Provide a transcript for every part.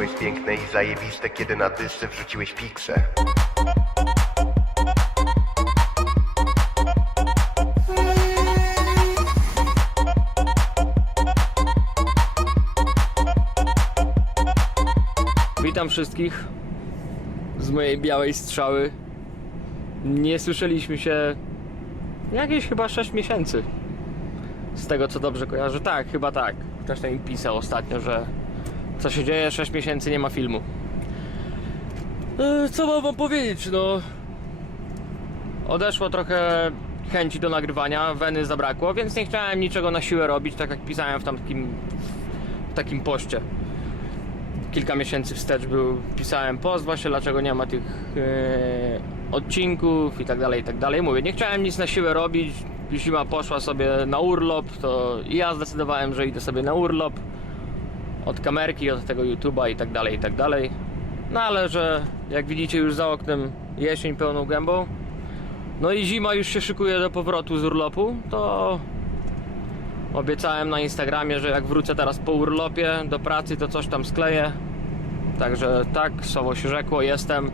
Wszystko jest piękne i zajebiste, kiedy na dysce wrzuciłeś piksę. Witam wszystkich z mojej białej strzały. Nie słyszeliśmy się jakieś chyba 6 miesięcy. Z tego co dobrze kojarzę. Tak, chyba tak. Ktoś tam mi pisał ostatnio, że co się dzieje, 6 miesięcy nie ma filmu. Co mam wam powiedzieć, no. Odeszło trochę chęci do nagrywania, weny zabrakło, więc nie chciałem niczego na siłę robić, tak jak pisałem w takim poście. Kilka miesięcy wstecz pisałem post właśnie, dlaczego nie ma tych odcinków i tak dalej. Mówię, nie chciałem nic na siłę robić, zima poszła sobie na urlop, to i ja zdecydowałem, że idę sobie na urlop od kamerki, od tego YouTube'a i tak dalej. No ale że jak widzicie już za oknem jesień pełną gębą, no i zima już się szykuje do powrotu z urlopu, to obiecałem na Instagramie, że jak wrócę teraz po urlopie do pracy, to coś tam skleję. Także tak, słowo się rzekło, jestem.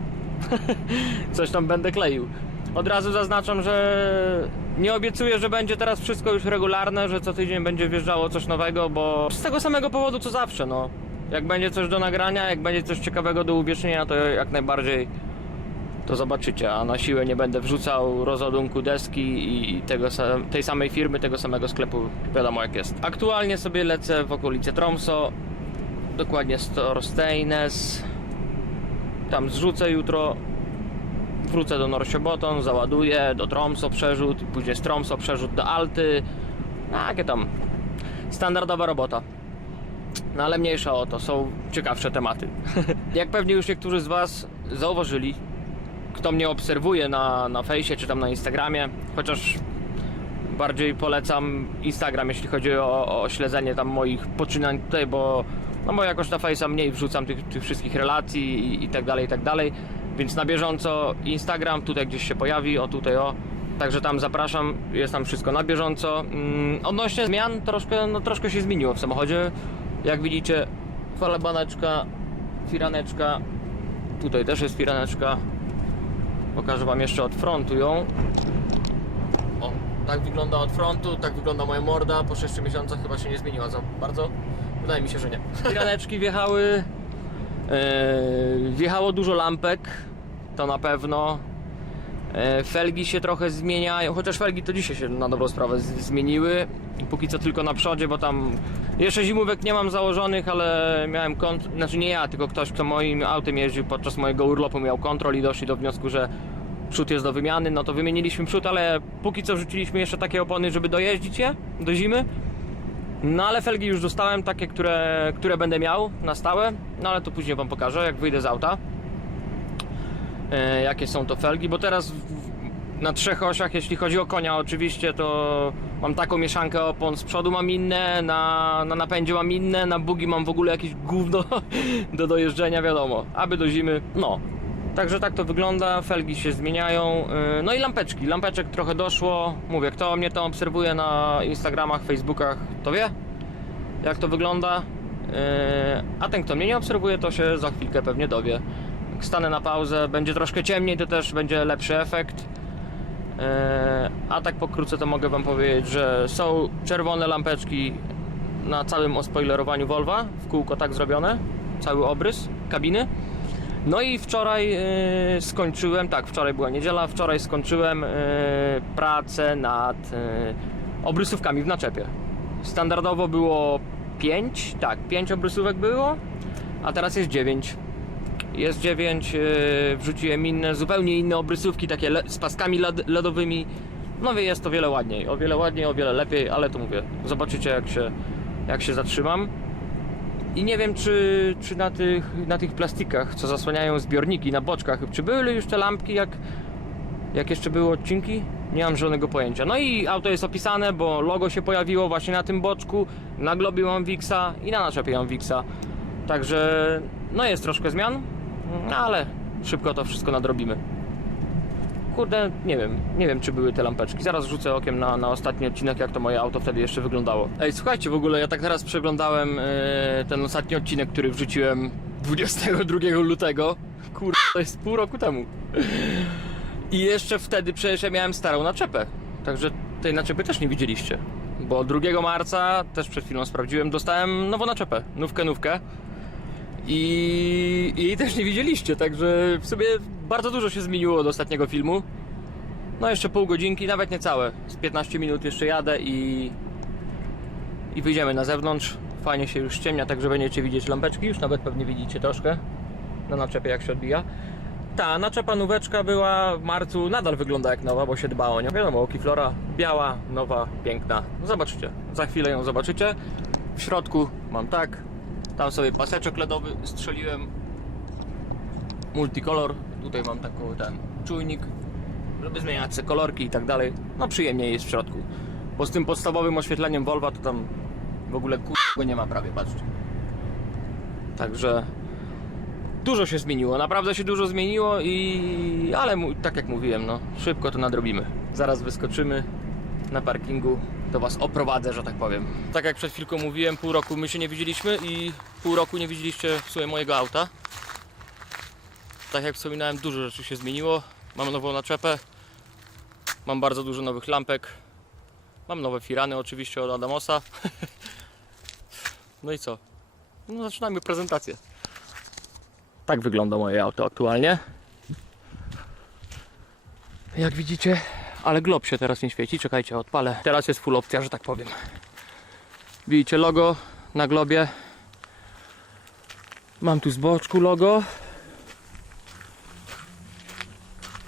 Coś tam będę kleił. Od razu zaznaczam, że nie obiecuję, że będzie teraz wszystko już regularne, że co tydzień będzie wjeżdżało coś nowego, bo z tego samego powodu co zawsze, no. Jak będzie coś do nagrania, jak będzie coś ciekawego do uwiecznienia, to jak najbardziej to zobaczycie, a na siłę nie będę wrzucał rozładunku deski i tej samej firmy, tego samego sklepu, wiadomo jak jest. Aktualnie sobie lecę w okolice Tromsø, dokładnie Storsteinnes. Tam zrzucę jutro, wrócę do Norrköping, załaduję, do Tromsø przerzut, później z Tromsø przerzut do Alty. Takie tam standardowa robota. No ale mniejsza o to, są ciekawsze tematy. Jak pewnie już niektórzy z was zauważyli, kto mnie obserwuje na fejsie czy tam na Instagramie, chociaż bardziej polecam Instagram, jeśli chodzi o śledzenie tam moich poczynań tutaj, bo jakoś na fejsa mniej wrzucam tych wszystkich relacji i tak dalej, więc na bieżąco Instagram tutaj gdzieś się pojawi, o tutaj o, także tam zapraszam, jest tam wszystko na bieżąco. Odnośnie zmian troszkę się zmieniło w samochodzie, jak widzicie falabaneczka, firaneczka, tutaj też jest firaneczka. Pokażę wam jeszcze od frontu ją. O, tak wygląda od frontu, tak wygląda moja morda. Po 6 miesiącach chyba się nie zmieniła za bardzo. Wydaje mi się, że nie. Firaneczki wjechały. Wjechało dużo lampek, to na pewno. Felgi się trochę zmieniają, chociaż felgi to dzisiaj się na dobrą sprawę zmieniły. Póki co tylko na przodzie, bo tam jeszcze zimówek nie mam założonych, ale miałem znaczy nie ja, tylko ktoś, kto moim autem jeździł podczas mojego urlopu, miał kontrol i doszli do wniosku, że przód jest do wymiany. No to wymieniliśmy przód, ale póki co wrzuciliśmy jeszcze takie opony, żeby dojeździć je do zimy. No ale felgi już dostałem, takie, które będę miał na stałe. No ale to później wam pokażę, jak wyjdę z auta, jakie są to felgi, bo teraz na 3 osiach, jeśli chodzi o konia oczywiście, to mam taką mieszankę opon, z przodu mam inne, na napędzie mam inne, na bugi mam w ogóle jakieś gówno do dojeżdżenia, wiadomo, aby do zimy, no. Także tak to wygląda, felgi się zmieniają, no i lampeczek trochę doszło, mówię, kto mnie to obserwuje na Instagramach, Facebookach, to wie, jak to wygląda, a ten, kto mnie nie obserwuje, to się za chwilkę pewnie dowie. Jak stanę na pauzę, będzie troszkę ciemniej, to też będzie lepszy efekt. A tak pokrótce to mogę wam powiedzieć, że są czerwone lampeczki na całym ospoilerowaniu Volva, w kółko tak zrobione, cały obrys kabiny. No i wczoraj skończyłem, tak, wczoraj była niedziela, wczoraj skończyłem pracę nad obrysówkami w naczepie. Standardowo było 5 obrysówek było, a teraz jest 9. Jest 9, wrzuciłem zupełnie inne obrysówki, takie z paskami LEDowymi. No wie, jest to wiele ładniej, o wiele lepiej, ale to mówię, zobaczycie jak się zatrzymam. I nie wiem czy na tych plastikach, co zasłaniają zbiorniki na boczkach, czy były już te lampki jak jeszcze były odcinki? Nie mam żadnego pojęcia. No i auto jest opisane, bo logo się pojawiło właśnie na tym boczku, na globie mam Wixa i na naczepie mam Wixa. Także no jest troszkę zmian, ale szybko to wszystko nadrobimy. Kurde, nie wiem czy były te lampeczki. Zaraz rzucę okiem na ostatni odcinek, jak to moje auto wtedy jeszcze wyglądało. Ej, słuchajcie, w ogóle ja tak teraz przeglądałem ten ostatni odcinek, który wrzuciłem 22 lutego. Kurde, to jest pół roku temu. I jeszcze wtedy przecież ja miałem starą naczepę. Także tej naczepy też nie widzieliście. Bo 2 marca, też przed chwilą sprawdziłem, dostałem nową naczepę. Nówkę. I jej też nie widzieliście, także w sumie bardzo dużo się zmieniło od ostatniego filmu. No jeszcze pół godzinki, nawet nie całe. Z 15 minut jeszcze jadę i wyjdziemy na zewnątrz. Fajnie się już ściemnia, także będziecie widzieć lampeczki. Już nawet pewnie widzicie troszkę na naczepie, jak się odbija. Ta naczepa nóweczka była w marcu, nadal wygląda jak nowa, bo się dba o nią. Wiadomo, Okiflora biała, nowa, piękna. Zobaczycie, za chwilę ją zobaczycie. W środku mam tak. Tam sobie paseczek LEDowy strzeliłem. Multicolor. Tutaj mam ten czujnik, żeby zmieniać sobie kolorki i tak dalej. No przyjemniej jest w środku. Bo z tym podstawowym oświetleniem Volva to tam w ogóle go nie ma prawie, patrzcie. Także dużo się zmieniło, naprawdę się dużo zmieniło ale tak jak mówiłem, no szybko to nadrobimy. Zaraz wyskoczymy na parkingu, to was oprowadzę, że tak powiem. Tak jak przed chwilką mówiłem, pół roku my się nie widzieliśmy i pół roku nie widzieliście w sumie mojego auta. Tak jak wspominałem, dużo rzeczy się zmieniło. Mam nową naczepę, mam bardzo dużo nowych lampek, mam nowe firany oczywiście od Adamosa. No i co? No zaczynamy prezentację. Tak wygląda moje auto aktualnie. Jak widzicie, ale glob się teraz nie świeci. Czekajcie, odpalę. Teraz jest full opcja, że tak powiem. Widzicie logo na globie. Mam tu z boczku logo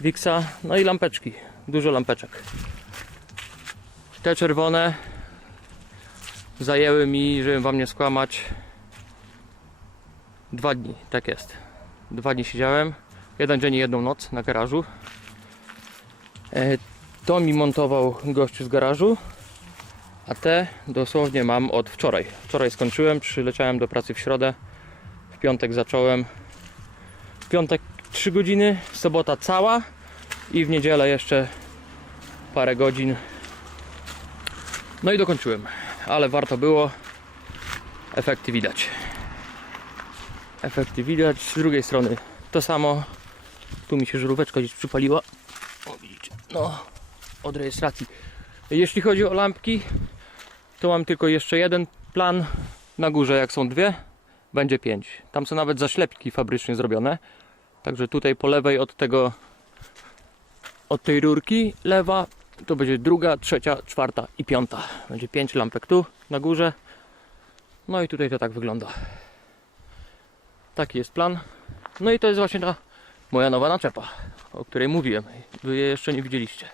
Wixa, no i lampeczki. Dużo lampeczek. Te czerwone zajęły mi, żebym wam nie skłamać, 2 dni, tak jest. 2 dni siedziałem, 1 dzień i 1 noc na garażu. To mi montował gościu z garażu, a te dosłownie mam od wczoraj. Wczoraj skończyłem, przyleciałem do pracy w środę, w piątek zacząłem. W piątek 3 godziny, sobota cała i w niedzielę jeszcze parę godzin. No i dokończyłem, ale warto było. Efekty widać. Efekty widać. Z drugiej strony to samo. Tu mi się żaróweczka gdzieś przypaliła. O, widzicie, no, od rejestracji. Jeśli chodzi o lampki, to mam tylko jeszcze jeden plan. Na górze, jak są 2, będzie 5. Tam są nawet zaślepki fabrycznie zrobione. Także tutaj po lewej od tej rurki lewa, to będzie 2., 3., 4. i 5. Będzie 5 lampek tu na górze. No i tutaj to tak wygląda. Taki jest plan. No i to jest właśnie ta moja nowa naczepa, o której mówiłem. Wy jej jeszcze nie widzieliście.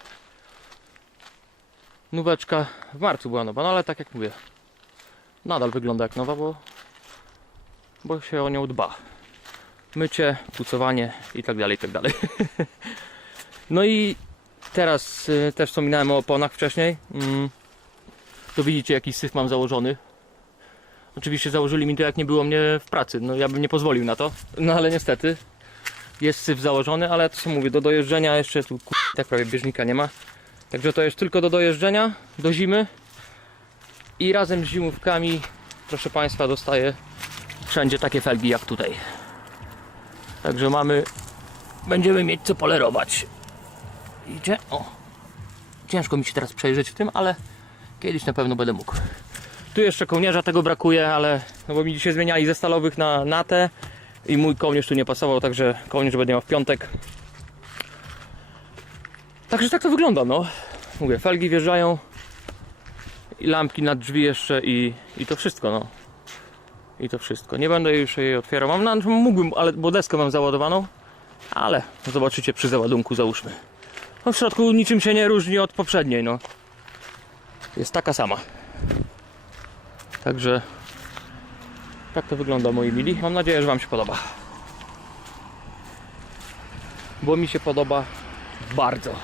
Nóweczka w marcu była nowa, no ale tak jak mówię, nadal wygląda jak nowa, bo się o nią dba. Mycie, pucowanie i tak dalej, i tak dalej. No i teraz też wspominałem o oponach wcześniej. To widzicie, jaki syf mam założony. Oczywiście założyli mi to, jak nie było mnie w pracy. No ja bym nie pozwolił na to. No ale niestety jest syf założony, ale to co mówię, do dojeżdżenia jeszcze tu tak prawie bieżnika nie ma. Także to jest tylko do dojeżdżenia, do zimy. I razem z zimówkami, proszę Państwa, dostaję wszędzie takie felgi jak tutaj. Także będziemy mieć co polerować. Widzicie? O, ciężko mi się teraz przejrzeć w tym, ale kiedyś na pewno będę mógł. Tu jeszcze kołnierza tego brakuje, ale no bo mi dzisiaj zmieniali ze stalowych na te i mój kołnierz tu nie pasował, także kołnierz będzie miał w piątek. Także tak to wygląda, no. Mówię, felgi wjeżdżają i lampki na drzwi jeszcze i to wszystko, no. I to wszystko. Nie będę już jej otwierał. Mógłbym, ale bo deskę mam załadowaną, ale zobaczycie przy załadunku, załóżmy. No w środku niczym się nie różni od poprzedniej, no. Jest taka sama. Także tak to wygląda, moi mili. Mam nadzieję, że wam się podoba. Bo mi się podoba bardzo.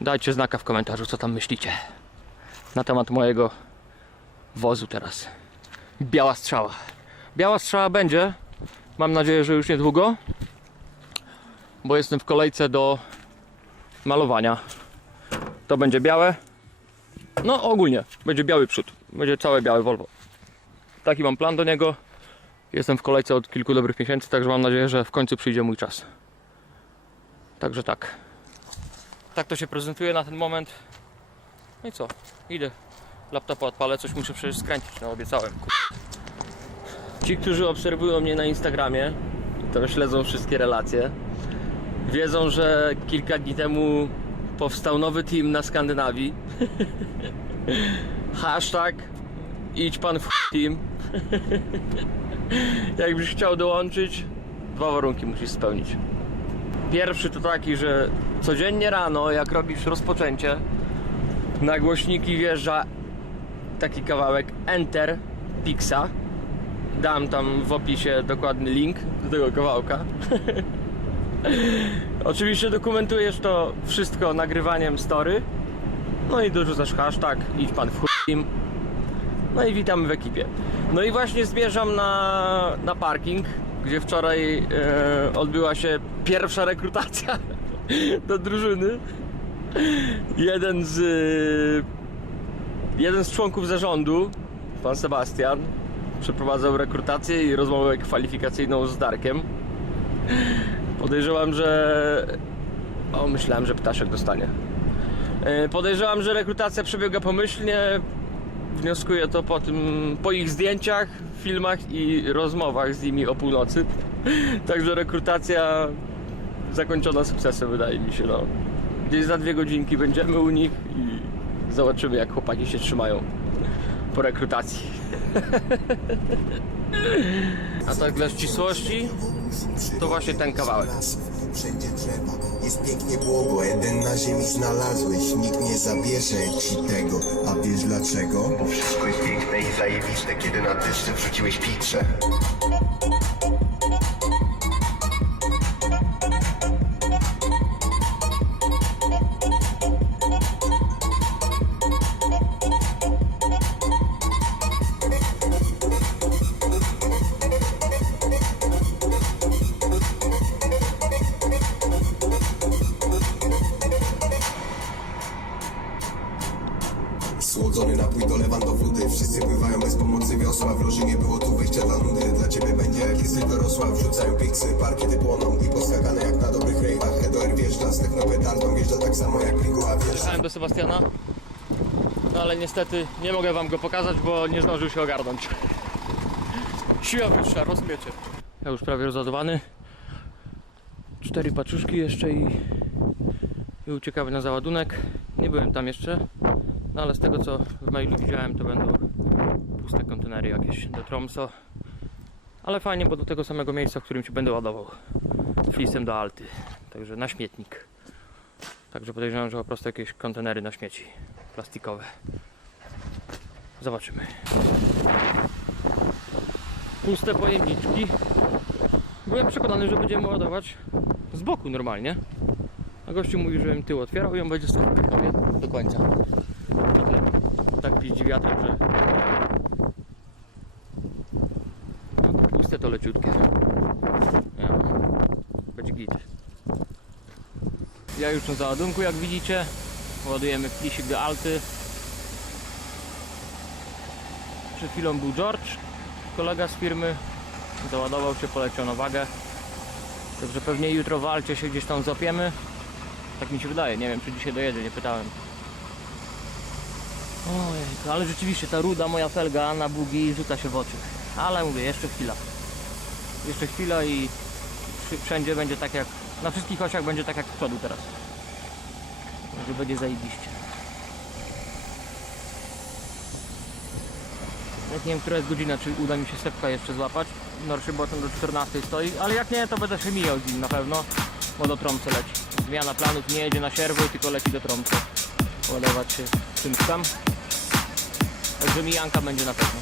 Dajcie znaka w komentarzu, co tam myślicie na temat mojego wozu teraz. Biała strzała. Biała strzała będzie. Mam nadzieję, że już niedługo. Bo jestem w kolejce do malowania. To będzie białe. No ogólnie, będzie biały przód. Będzie całe białe Volvo. Taki mam plan do niego. Jestem w kolejce od kilku dobrych miesięcy, także mam nadzieję, że w końcu przyjdzie mój czas. Także tak. Tak to się prezentuje na ten moment. No i co? Idę. Laptopa odpalę, coś muszę przecież skręcić, no obiecałem. Ci, którzy obserwują mnie na Instagramie, to śledzą wszystkie relacje, wiedzą, że kilka dni temu powstał nowy team na Skandynawii. Hashtag idź pan w team. Jakbyś chciał dołączyć, 2 warunki musisz spełnić. Pierwszy to taki, że codziennie rano, jak robisz rozpoczęcie, na głośniki wjeżdża taki kawałek Enter Pixa. Dam tam w opisie dokładny link do tego kawałka. Oczywiście dokumentujesz to wszystko nagrywaniem story. No i dorzucasz hashtag idź pan w team. No i witamy w ekipie. No i właśnie zmierzam na parking, gdzie wczoraj odbyła się pierwsza rekrutacja do drużyny. Jeden z członków zarządu, pan Sebastian, przeprowadzał rekrutację i rozmowę kwalifikacyjną z Darkiem. Podejrzewam, że... myślałem, że ptaszek dostanie. Podejrzewam, że rekrutacja przebiega pomyślnie. Wnioskuję to po ich zdjęciach, filmach i rozmowach z nimi o północy. Także rekrutacja zakończona sukcesem, wydaje mi się. No. Gdzieś za 2 godzinki będziemy u nich i zobaczymy, jak chłopaki się trzymają po rekrutacji. A tak dla ścisłości, to właśnie ten kawałek. Wszędzie drzewa, jest pięknie błogo, jeden na ziemi znalazłeś, nikt nie zabierze ci tego, a wiesz dlaczego? Bo wszystko jest piękne i zajebiste, kiedy na dysce wrzuciłeś piksel. Słodzony napój dolewam do wody, wszyscy pływają bez pomocy wiosła, w loży nie było tu wyjścia dla nudy, dla ciebie będzie jak jesteś dorosła, wrzucają piksy, parkiety płoną i poskakane jak na dobrych rejwach, Hedor wjeżdża, z technopetardą wjeżdża tak samo jak Piguła wjeżdża. Jechałem do Sebastiana, no ale niestety nie mogę wam go pokazać, bo nie zdążył się ogarnąć. Siła wyższa, rozumiecie. Ja już prawie rozładowany. 4 paczuszki jeszcze i uciekamy na załadunek. Nie byłem tam jeszcze, no ale z tego co w mailu widziałem, to będą puste kontenery jakieś do Tromsø. Ale fajnie, bo do tego samego miejsca, w którym się będę ładował. Flisem do Alty, także na śmietnik. Także podejrzewam, że po prostu jakieś kontenery na śmieci plastikowe. Zobaczymy. Puste pojemniczki. Byłem przekonany, że będziemy ładować z boku normalnie. A gościu mówi, żebym tył otwierał i on będzie stał do końca. Tak piździ wiatrem, że... No to puste, to leciutkie. Ja. Będzie git. Ja już na załadunku, jak widzicie. Ładujemy flisik do Alty. Przed chwilą był George, kolega z firmy. Załadował się, poleciał na wagę. Także pewnie jutro w Alcie się gdzieś tam zapiemy. Tak mi się wydaje, nie wiem czy dzisiaj dojedzie, nie pytałem. Ojej, ale rzeczywiście ta ruda moja felga na bugi rzuca się w oczy. Ale mówię, jeszcze chwila. Jeszcze chwila i wszędzie będzie tak jak... Na wszystkich osiach będzie tak jak z przodu teraz. Także będzie zajebiście. Jak nie wiem, która jest godzina, czy uda mi się sepka jeszcze złapać. Norszy Boton do 14 stoi, ale jak nie, to będę się mijał z nim na pewno, bo do Tromsø leci. Zmiana planów, nie jedzie na Sierwo, tylko leci do Tromsø. Ładować się czymś tam. Także mijanka będzie na pewno.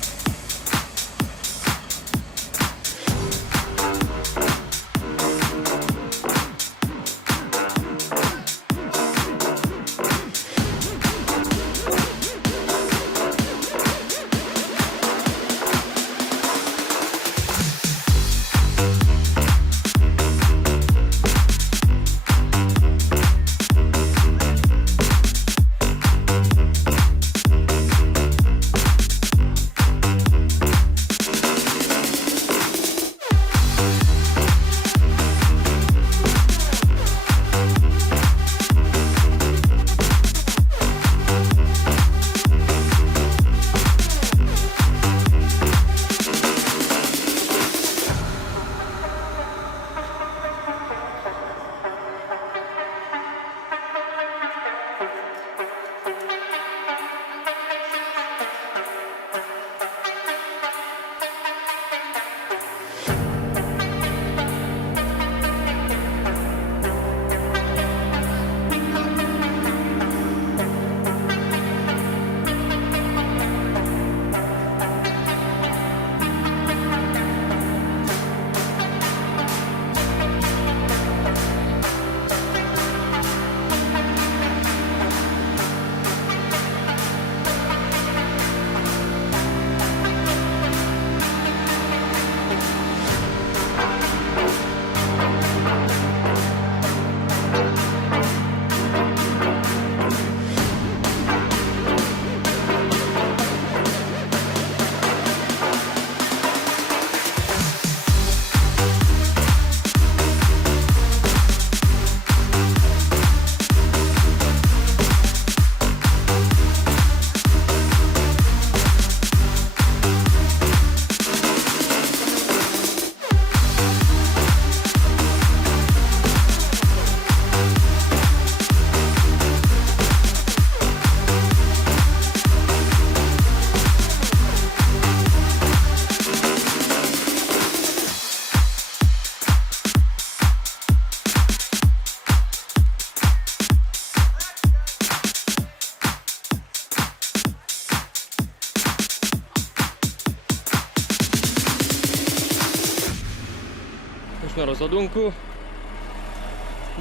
na rozładunku.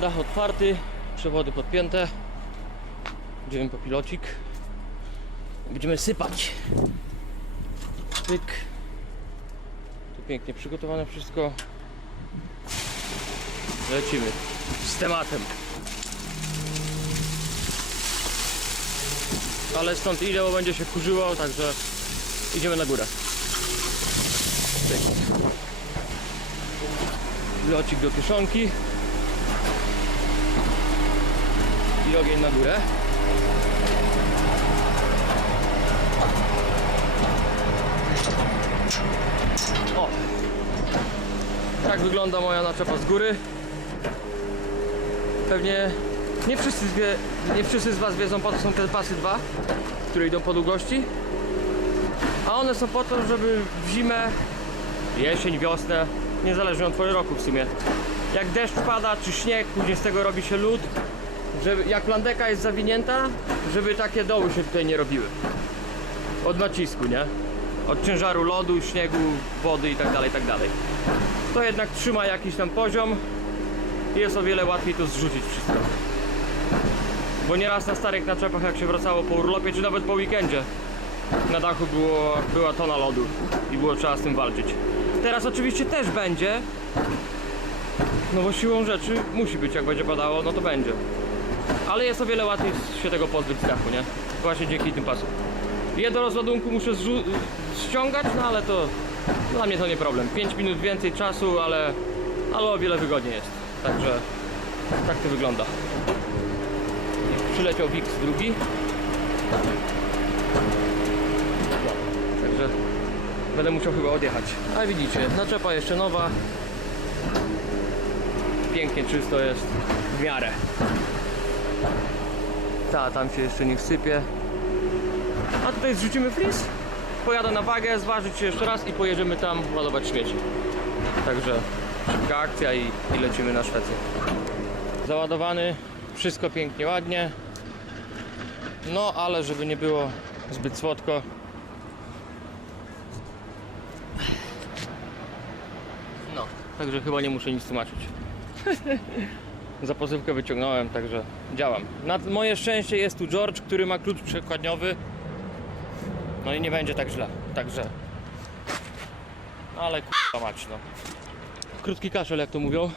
Dach otwarty, przewody podpięte. Idziemy po pilocik. Będziemy sypać. Pyk. Tu pięknie przygotowane wszystko. Lecimy z tematem. Ale stąd idę, bo będzie się kurzyło, także idziemy na górę. Pyk. Locik do kieszonki. I ogień na górę. O! Tak wygląda moja naczepa z góry. Pewnie nie wszyscy z Was wiedzą, po co są te pasy 2, które idą po długości. A one są po to, żeby w zimę, jesień, wiosnę, niezależnie od Twojego roku w sumie, jak deszcz pada czy śnieg, później z tego robi się lód, żeby jak landeka jest zawinięta, żeby takie doły się tutaj nie robiły. Od nacisku, nie? Od ciężaru lodu, śniegu, wody itd. To jednak trzyma jakiś tam poziom i jest o wiele łatwiej to zrzucić wszystko. Bo nieraz na starych naczepach, jak się wracało po urlopie, czy nawet po weekendzie, na dachu była tona lodu i było trzeba z tym walczyć. Teraz oczywiście też będzie, no bo siłą rzeczy musi być, jak będzie padało, no to będzie. Ale jest o wiele łatwiej się tego pozbyć z dachu, nie? Właśnie dzięki tym pasom. Je do rozładunku muszę ściągać, no ale to dla mnie to nie problem. 5 minut więcej czasu, ale o wiele wygodniej jest. Także tak to wygląda. Przyleciał Wix drugi. Także będę musiał chyba odjechać. A widzicie, naczepa jeszcze nowa. Pięknie czysto jest, w miarę. Tam się jeszcze niech sypie. A tutaj zrzucimy flis. Pojadę na wagę, zważyć się jeszcze raz i pojedziemy tam ładować śmieci. Także szybka akcja i lecimy na Szwecję. Załadowany, wszystko pięknie, ładnie. No ale żeby nie było zbyt słodko, no, także chyba nie muszę nic tłumaczyć. Zapozywkę wyciągnąłem, także działam. Na moje szczęście jest tu George, który ma klucz przekładniowy. No i nie będzie tak źle, także... Ale k***a mać, no. Krótki kaszel, jak to mówią.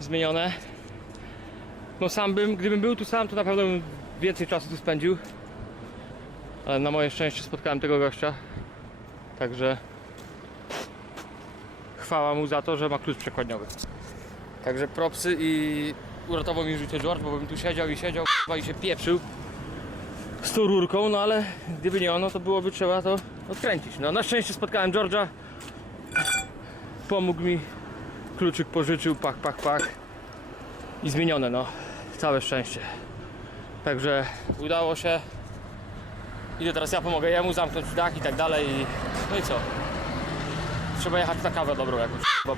Zmienione. No gdybym był tu sam, to na pewno bym więcej czasu tu spędził. Ale na moje szczęście spotkałem tego gościa. Także... chwała mu za to, że ma klucz przekładniowy. Także propsy i uratował mi życie George, bo bym tu siedział i się pieprzył z tą rurką, no ale gdyby nie ono, to byłoby trzeba to odkręcić. No na szczęście spotkałem George'a, pomógł mi, kluczyk pożyczył, pach i zmienione, no, całe szczęście. Także udało się. Idę teraz, ja pomogę jemu zamknąć dach i tak dalej no i co? Trzeba jechać na kawę dobrą jakąś, bo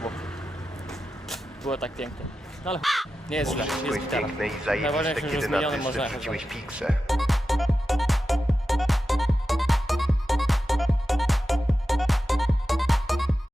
było tak pięknie. No ale nie jest źle, jest Byłeś gitara. piękne i zajebiste, Najważniejsze, że kiedy na zmienione dysce można jechać. wrzuciłeś pikse.